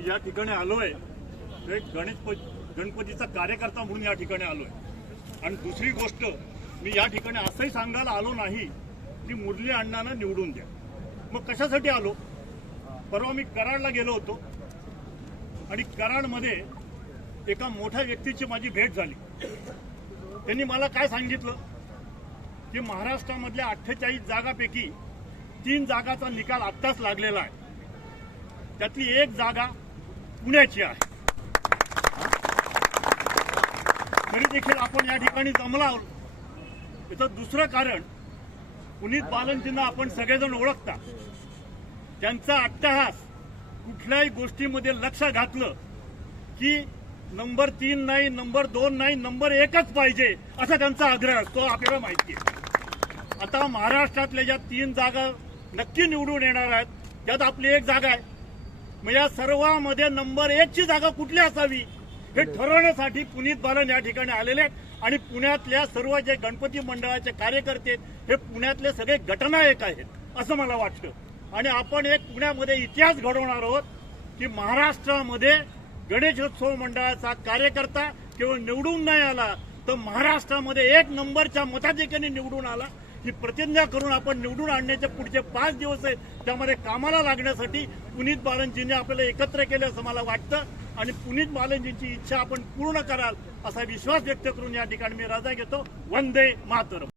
मी या ठिकाणी आलोय. तो एक गणेश गणपतीचा कार्यकर्ता म्हणून या ठिकाणी आलोय. आणि दुसरी गोष्ट मी या ठिकाणी असंही सांगायला आलो नाही की मुरली अण्णांना निवडून द्या. मग कशासाठी आलो? परवा मी कराडला गेलो होतो. आणि कराडमध्ये एका मोठ्या व्यक्तीची माझी भेट झाली. त्यांनी मला काय सांगितलं? की महाराष्ट्रामधल्या अठ्ठेचाळीस जागापैकी तीन जागाचा निकाल आत्ताच लागलेला आहे. त्यातली एक जागा पुण्याची आहे. तरी देखील आपण या ठिकाणी जमला याचं दुसरं कारण पुनीत बालनजींना आपण सगळेजण ओळखता. त्यांचा अट्टहास कुठल्याही गोष्टीमध्ये लक्ष घातलं की नंबर तीन नाही नंबर दोन नाही नंबर एकच पाहिजे असा त्यांचा आग्रह असतो आपल्याला माहिती आहे. आता महाराष्ट्रातल्या ज्या तीन जागा नक्की निवडून येणार आहेत त्यात आपली एक जागा आहे. मग या सर्वांमध्ये नंबर एकची जागा कुठली असावी हे ठरवण्यासाठी पुनीत बालन या ठिकाणी आलेले आहेत. आणि पुण्यातल्या सर्व जे गणपती मंडळाचे कार्यकर्ते हे पुण्यातले सगळे घटनायक आहेत असं मला वाटतं. आणि आपण एक पुण्यामध्ये इतिहास घडवणार आहोत की महाराष्ट्रामध्ये गणेशोत्सव मंडळाचा कार्यकर्ता केवळ निवडून नाही आला तर महाराष्ट्रामध्ये एक नंबरच्या मताधिक्याने निवडून आला. ही प्रतिज्ञा करून आपण निवडून आणण्याचे पुढचे पाच दिवस आहेत त्यामध्ये कामाला लागण्यासाठी पुनीत बालनजींनी आपल्याला एकत्र केले असं मला वाटतं. आणि पुनीत बालनजींची इच्छा आपण पूर्ण कराल असा विश्वास व्यक्त करून या ठिकाणी मी रजा घेतो. वंदे मातरम.